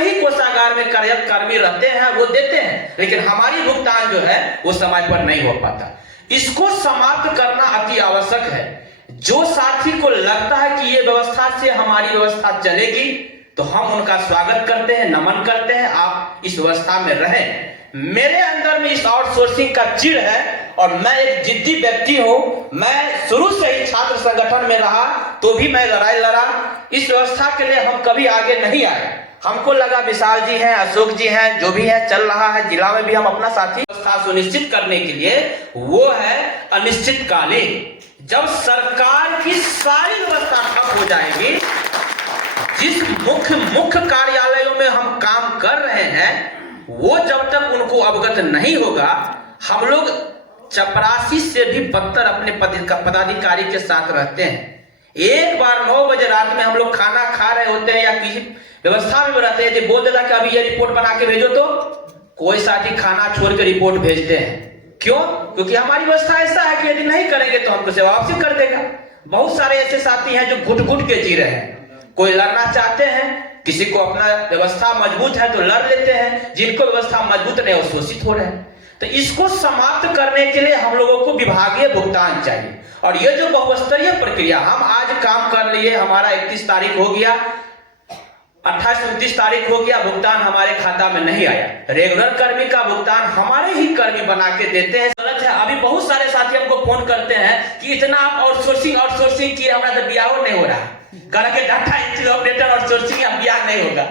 हमारे ही कोषागार में कार्यरत कर्मी रहते हैं, वो देते हैं, लेकिन हमारी भुगतान जो है वो समय पर नहीं हो पाता। इसको समाप्त करना अति आवश्यक है। जो साथी को लगता है कि ये व्यवस्था से हमारी व्यवस्था चलेगी, तो हम उनका स्वागत करते हैं, नमन करते हैं, आप इस व्यवस्था में रहें। मेरे अंदर में इस आउटसोर्सिंग का चिढ़ है और मैं एक जिद्दी व्यक्ति हूं। मैं शुरू से ही छात्र संगठन में रहा, तो भी मैं लड़ाई लड़ा। इस व्यवस्था के लिए हम कभी आगे नहीं आए। हमको लगा विशाल जी हैं, अशोक जी हैं, जो भी है चल रहा है, जिला में भी हम अपना साथी व्यवस्था सुनिश्चित करने के लिए, वो है अनिश्चितकालीन। जब सरकार की सारी व्यवस्था ठप हो जाएगी, जिस मुख्य कार्यालयों में हम काम कर रहे हैं, वो जब तक उनको अवगत नहीं होगा, हम लोग चपरासी से भी बदतर अपने पदाधिकारी के साथ रहते हैं। एक बार 9 बजे रात में हम लोग खाना खा रहे होते हैं या किसी व्यवस्था में रहते हैं, बोल देता कि अभी ये रिपोर्ट बना के भेजो, तो कोई साथी खाना छोड़ के रिपोर्ट भेजते हैं। क्यों? क्योंकि हमारी व्यवस्था ऐसा है कि यदि नहीं करेंगे तो हमको सेवा वापसी कर देगा। बहुत सारे ऐसे साथी हैं जो घुट घुट के जी रहे हैं। कोई लड़ना चाहते हैं, किसी को अपना व्यवस्था मजबूत है तो लड़ लेते हैं, जिनको व्यवस्था मजबूत नहीं वो शोषित हो रहे हैं। तो इसको समाप्त करने के लिए हम लोगों को विभागीय भुगतान चाहिए। और ये जो बहुस्तरीय प्रक्रिया हम आज काम कर लिए, हमारा 31 तारीख हो गया, 28-29 तारीख हो गया, भुगतान हमारे खाता में नहीं आया। रेगुलर कर्मी का भुगतान हमारे ही कर्मी बना के देते हैं। गलत है। अभी बहुत सारे साथी हमको फोन करते हैं कि इतना आप आउटसोर्सिंग किए, हमारा तो ब्याह नहीं हो रहा, करके डाटा एंट्री ऑपरेटर आउटसोर्सिंग या ब्याह नहीं होगा।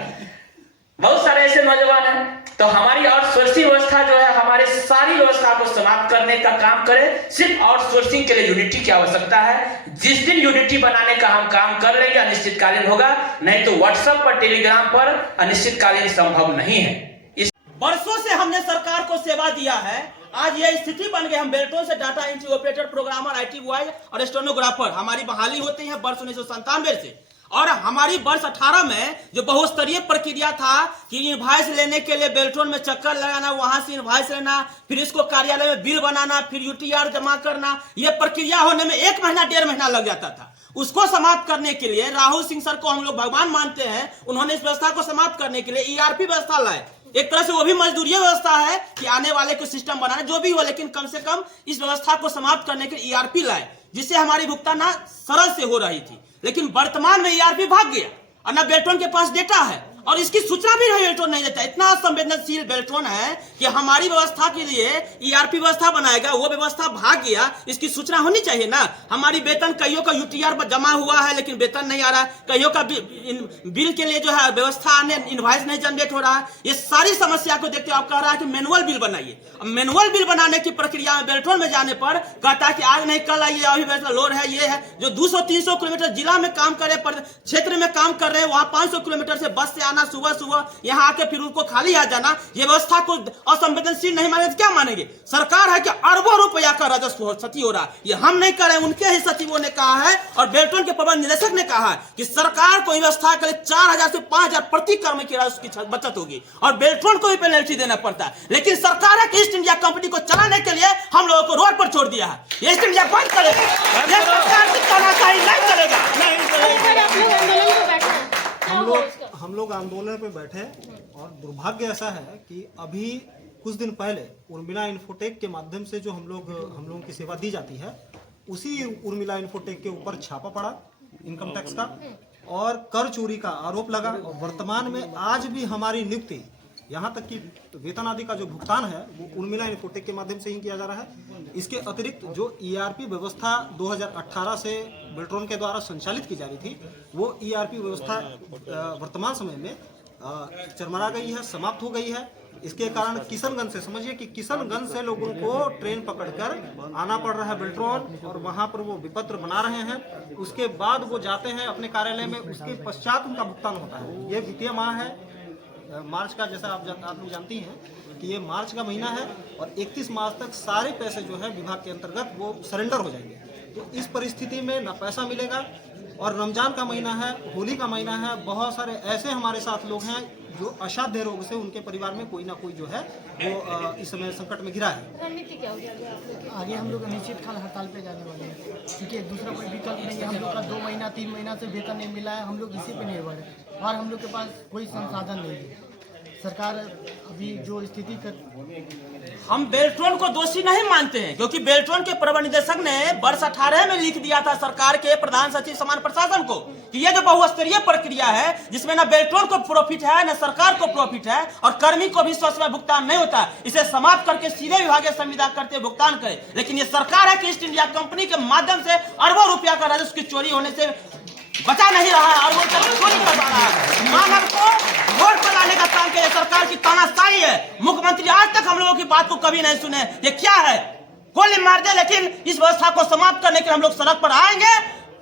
बहुत सारे ऐसे नौजवान हैं। तो हमारी आउटसोर्सिंग व्यवस्था जो है, हमारे सारी व्यवस्था को समाप्त करने का काम करे। सिर्फ आउटसोर्सिंग के लिए यूनिटी की आवश्यकता है। जिस दिन यूनिटी बनाने का हम काम कर लेंगे, अनिश्चितकालीन होगा, नहीं तो व्हाट्सएप पर, टेलीग्राम पर अनिश्चितकालीन संभव नहीं है। वर्षों से हमने सरकार को सेवा दिया है, आज ये स्थिति बन गई। हम बेल्टों से data entry operator, programmer, IT boy और स्टेनोग्राफर, हमारी बहाली होती है वर्ष 1997 से। और हमारी वर्ष 18 में जो बहुस्तरीय प्रक्रिया था कि इनवॉइस लेने के लिए बेल्ट्रॉन में चक्कर लगाना, वहां से इनवॉइस लेना, फिर इसको कार्यालय में बिल बनाना, फिर यूटीआर जमा करना, यह प्रक्रिया होने में 1 महीना 1.5 महीना लग जाता था। उसको समाप्त करने के लिए राहुल सिंह सर को हम लोग भगवान मानते हैं, उन्होंने इस व्यवस्था को समाप्त करने के लिए ईआरपी व्यवस्था लाए। एक तरह से वो भी मजदूरी व्यवस्था है कि आने वाले को सिस्टम बनाना, जो भी हो, लेकिन कम से कम इस व्यवस्था को समाप्त करने के लिए ईआरपी लाए, जिससे हमारी भुगतान सरल से हो रही थी। लेकिन वर्तमान में ईआरपी भाग गया और ना बेल्ट्रॉन के पास डेटा है, और इसकी सूचना भी बेल्ट्रॉन नहीं देता। इतना संवेदनशील बेल्ट्रॉन है कि हमारी व्यवस्था के लिए ईआरपी व्यवस्था बनाएगा, वो व्यवस्था भाग गया, इसकी सूचना होनी चाहिए ना। हमारी वेतन कईयों का यूटीआर पर जमा हुआ है, लेकिन वेतन नहीं आ रहा है। कईयों का बिल के लिए जो है व्यवस्था इनवॉइस नहीं जनरेट हो रहा है। ये सारी समस्या को देखते हुए आप कह रहा है कि मैनुअल बिल बनाइए। अब मैनुअल बिल बनाने की प्रक्रिया में बेल्ट्रॉन में जाने पर कहता है कि आज नहीं कल आइए, अभी लोड है, ये है। जो 200-300 किलोमीटर जिला में काम कर रहे, क्षेत्र में काम कर रहे हैं, वहां 500 किलोमीटर से बस से आना, सुबह यहां आके फिर उनको खाली आ जाना, ये व्यवस्था को असंवेदनशील नहीं माने तो क्या मानेंगे? सरकार है कि अरबों रुपया का राजस्व क्षति हो रहा है। ये हम नहीं कर रहे, उनके ही सचिवों ने कहा है और बेल्ट्रॉन के प्रबंध निदेशक ने कहा है कि सरकार को व्यवस्था के लिए 4000 से 5000 प्रति कर्मी की राजस्व की बचत होगी और बेल्ट्रॉन को भी पेनल्टी देना पड़ता है। लेकिन सरकार है कि ईस्ट इंडिया कंपनी को चलाने के लिए हम लोगों को रोड पर छोड़ दिया है। ईस्ट इंडिया बंद करेगा, ये सरकार की तानाशाही नहीं चलेगा। हम लोग आंदोलन पे बैठे और दुर्भाग्य ऐसा है कि अभी कुछ दिन पहले उर्मिला इन्फोटेक के माध्यम से जो हम लोगों की सेवा दी जाती है, उसी उर्मिला इन्फोटेक के ऊपर छापा पड़ा इनकम टैक्स का और कर चोरी का आरोप लगा। और वर्तमान में आज भी हमारी नियुक्ति, यहाँ तक कि वेतन आदि का जो भुगतान है वो उर्मिला इन्फोटेक के माध्यम से ही किया जा रहा है। इसके अतिरिक्त जो ईआरपी व्यवस्था 2018 से बेल्ट्रॉन के द्वारा संचालित की जा रही थी, वो ईआरपी व्यवस्था वर्तमान समय में चरमरा गई है, समाप्त हो गई है। इसके कारण किशनगंज से, समझिए कि किशनगंज से लोगों को ट्रेन पकड़कर आना पड़ रहा है बेल्ट्रॉन, और वहां पर वो विपत्र बना रहे हैं। उसके बाद वो जाते हैं अपने कार्यालय में, उसके पश्चात उनका भुगतान होता है। ये वित्तीय माह है मार्च का, जैसा आप लोग जानती हैं कि ये मार्च का महीना है और 31 मार्च तक सारे पैसे जो है विभाग के अंतर्गत वो सरेंडर हो जाएंगे। तो इस परिस्थिति में ना पैसा मिलेगा, और रमजान का महीना है, होली का महीना है, बहुत सारे ऐसे हमारे साथ लोग हैं जो असाध्य रोग से उनके परिवार में कोई ना कोई जो है वो इस समय संकट में घिरा है। रणनीति क्या होगी आगे आप लोग की? आगे हम लोग अनिश्चितकाल हड़ताल पे जाने वाले हैं, क्योंकि दूसरा कोई विकल्प नहीं है। हम लोग का 2 महीना 3 महीना से वेतन नहीं मिला है, हम लोग इसी पे निर्भर है और हम लोग के पास कोई संसाधन नहीं है। सरकार अभी जो स्थिति कर हम बेल्ट्रॉन को दोषी नहीं मानते हैं, क्योंकि बेल्ट्रॉन के प्रबंध निदेशक ने वर्ष 18 में लिख दिया था सरकार के प्रधान सचिव सामान्य प्रशासन को कि ये जो बहुस्तरीय प्रक्रिया है जिसमें न बेल्ट्रॉन को प्रॉफिट है न सरकार को प्रॉफिट है और कर्मी को भी स्वयं भुगतान नहीं होता, इसे समाप्त करके सीधे विभागीय संविदा करते भुगतान करे। लेकिन ये सरकार है कि ईस्ट इंडिया कंपनी के माध्यम से अरबों रुपया का राजस्व की चोरी होने से बचा नहीं रहा है और वो चोरी करवा रहा है। मानव को वोट पर लाने का काम किया सरकार की तानाशाही है। मुख्यमंत्री आज तक हम लोगों की बात को कभी नहीं सुने। ये क्या है? गोली मार दे, लेकिन इस व्यवस्था को समाप्त करने के लिए हम लोग सड़क पर आएंगे।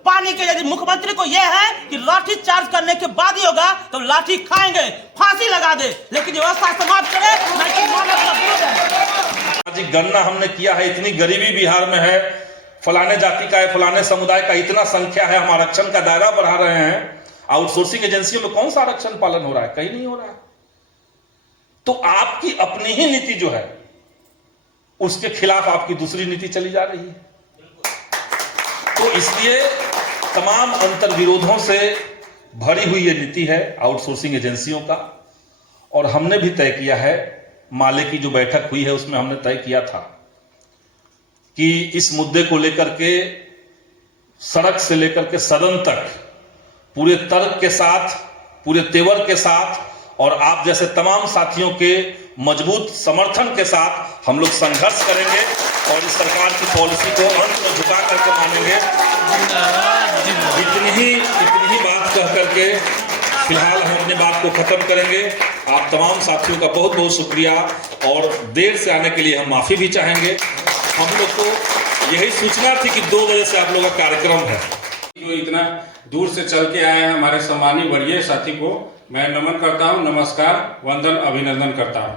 पानी के यदि मुख्यमंत्री को यह है कि लाठी चार्ज करने के बाद ही होगा तो लाठी खाएंगे, फांसी लगा दे, लेकिन व्यवस्था समाप्त करे नहीं कि मानव का विरोध है। गणना हमने किया है, इतनी गरीबी बिहार में है, फलाने जाति का है, फलाने समुदाय का इतना संख्या है, हम आरक्षण का दायरा बढ़ा रहे हैं। आउटसोर्सिंग एजेंसियों में कौन सा आरक्षण पालन हो रहा है? कहीं नहीं हो रहा है। तो आपकी अपनी ही नीति जो है उसके खिलाफ आपकी दूसरी नीति चली जा रही है। तो इसलिए तमाम अंतर्विरोधों से भरी हुई ये नीति है आउटसोर्सिंग एजेंसियों का। और हमने भी तय किया है, माले की जो बैठक हुई है उसमें हमने तय किया था कि इस मुद्दे को लेकर के सड़क से लेकर के सदन तक पूरे तर्क के साथ, पूरे तेवर के साथ और आप जैसे तमाम साथियों के मजबूत समर्थन के साथ हम लोग संघर्ष करेंगे और इस सरकार की पॉलिसी को अंत में झुका करके मानेंगे। इतनी ही बात कह करके फिलहाल हम अपनी बात को खत्म करेंगे। आप तमाम साथियों का बहुत बहुत शुक्रिया और देर से आने के लिए हम माफी भी चाहेंगे। हम लोग को यही सूचना थी कि 2 बजे से आप लोगों का कार्यक्रम है। जो इतना दूर से चल के आए हैं हमारे सम्मानीय वरीय साथी को मैं नमन करता हूं, नमस्कार, वंदन, अभिनंदन करता हूं।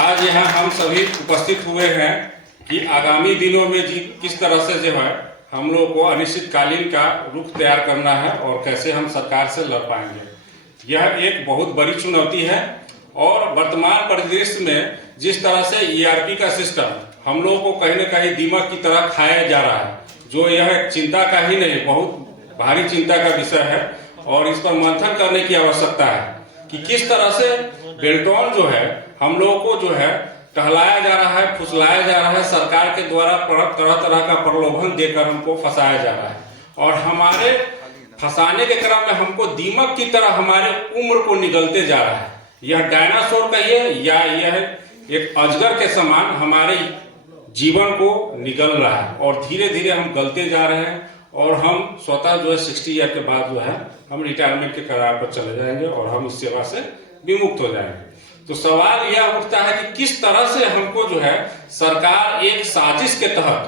आज यहाँ हम सभी उपस्थित हुए हैं कि आगामी दिनों में किस तरह से जो है हम लोग को अनिश्चितकालीन का रुख तैयार करना है और कैसे हम सरकार से लड़ पाएंगे। यह एक बहुत बड़ी चुनौती है और वर्तमान परिदृश्य में जिस तरह से ERP का सिस्टम हम लोगों को कहीं न कहीं दीमक की तरह खाया जा रहा है, जो यह चिंता का ही नहीं बहुत भारी चिंता का विषय है और इस पर मंथन करने की आवश्यकता है कि किस तरह से बेल्ट्रॉन जो है हम लोगों को जो है टहलाया जा रहा है, फुसलाया जा रहा है, सरकार के द्वारा तरह तरह का प्रलोभन देकर हमको फंसाया जा रहा है और हमारे फंसाने के क्रम में हमको दीमक की तरह हमारे उम्र को निगलते जा रहा है। यह डायनासोर कहिए या यह एक अजगर के समान हमारे जीवन को निगल रहा है और धीरे धीरे हम गलते जा रहे हैं और हम स्वतः जो है 60 ईयर के बाद जो है हम रिटायरमेंट के कगार पर चले जाएंगे और हम इस सेवा से विमुक्त हो जाएंगे। तो सवाल यह उठता है कि किस तरह से हमको जो है सरकार एक साजिश के तहत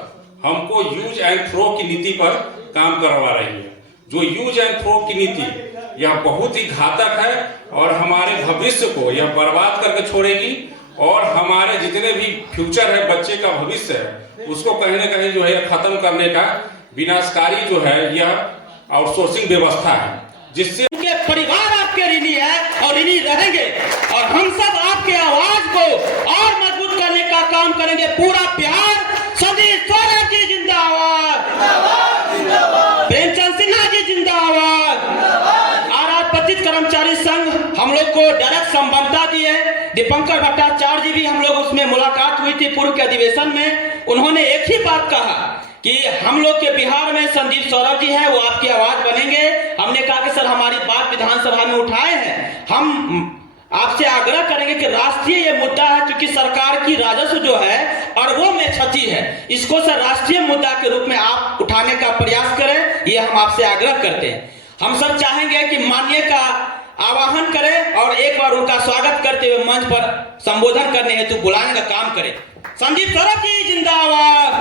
हमको यूज एंड थ्रो की नीति पर काम करवा रही है। जो यूज एंड थ्रो की नीति यह बहुत ही घातक है और हमारे भविष्य को यह बर्बाद करके छोड़ेगी और हमारे जितने भी फ्यूचर है, बच्चे का भविष्य है, उसको कहीं न कहीं जो है खत्म करने का विनाशकारी जो है यह आउटसोर्सिंग व्यवस्था है, जिससे उनके परिवार आपके ऋणी है और ऋणी रहेंगे और हम सब आपके आवाज को और मजबूत करने का काम करेंगे। पूरा बिहार सतीश सौरभ जी जिंदाबाद, प्रेमचंद सिन्हा जी जिंदाबाद। आरक्षित कर्मचारी संघ हम लोग को डायरेक्ट संबद्धता दी है। दीपंकर भट्टाचार्य जी भी हम लोग उसमें मुलाकात हुई थी पूर्व के अधिवेशन में। उन्होंने एक ही बात कहा कि हम लोग के बिहार में संदीप सौरभ जी हैं, वो आपकी आवाज बनेंगे। हमने कहा कि सर हमारी बात विधानसभा में उठाए हैं, हम आपसे आग्रह करेंगे कि राष्ट्रीय ये मुद्दा है, क्योंकि सरकार की राजस्व जो है अरबों में क्षति है, इसको सर राष्ट्रीय मुद्दा के रूप में आप उठाने का प्रयास करें, ये हम आपसे आग्रह करते हैं। हम सब चाहेंगे कि माननीय का आवाहन करें और एक बार उनका स्वागत करते हुए मंच पर संबोधन करने हेतु बुलाने का काम करें। संदीप सौरभ जी जिंदाबाद।